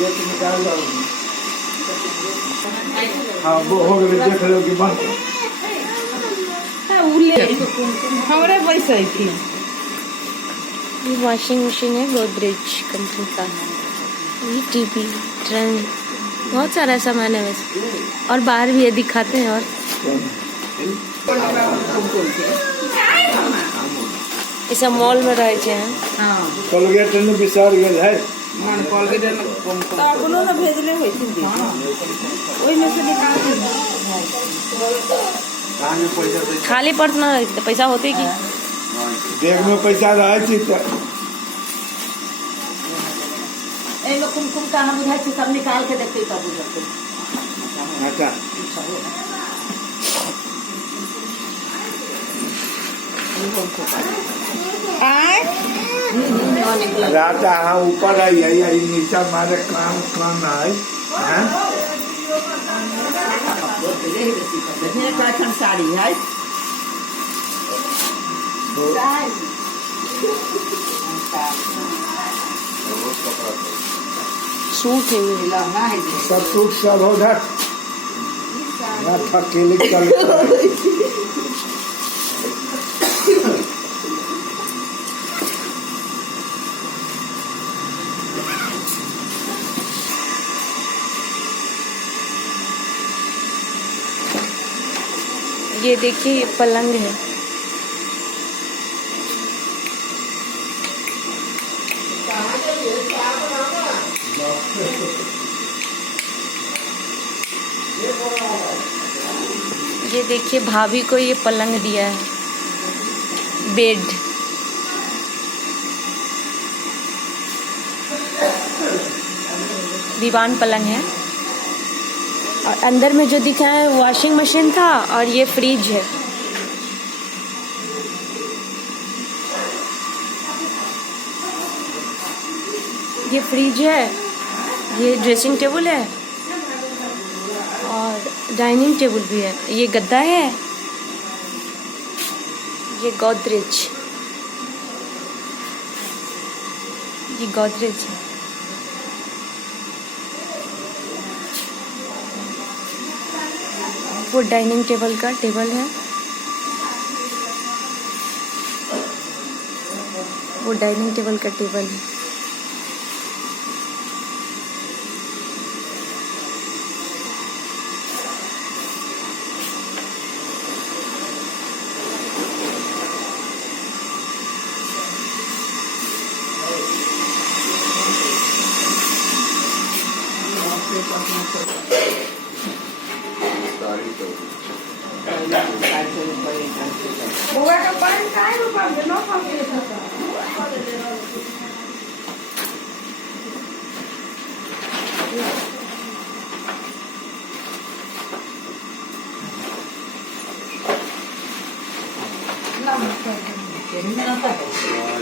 ये तो निकाल लो। हाँ वो हो गए देख लो कि बंद हमारे पैसा थी। ये वॉशिंग मशीन है गोदरेज कंपनी का। ये टीवी ट्रेन बहुत सारा सामान है वैसे, और बाहर भी है दिखाते हैं। और इस मॉल में रहे हैं। हाँ कोलगेट ने बिसार गेल है। मन कोलगेट न साबुनो न भेजले होई थी। हां ओई में से निकाल के कहां में पैसा तो खाली पर्स ना रखते, पैसा होते की बैग में पैसा रहे छी त ए में कुमकुम कहां बुझाई छी, सब निकाल के देखते तब बुझते। अच्छा आए राता हाँ ऊपर आई है या नीचे मारे काम काम है हैं देखिए क्या खन साड़ी है। सूट है ये। लहंगा है सब सूट सब उधर ना अकेले चल ये देखिए ये पलंग है। ये देखिए भाभी को ये पलंग दिया है, बेड। दीवान पलंग है। और अंदर में जो दिखा है वॉशिंग मशीन था, और ये फ्रिज है। ये फ्रिज है, ये ड्रेसिंग टेबल है, और डाइनिंग टेबल भी है। ये गद्दा है, ये गोदरेज, ये गोदरेज है। वो डाइनिंग टेबल का टेबल है, वो डाइनिंग टेबल का टेबल है। बुआ का पानी काहे रुपा दे नो खा के ना मत कर।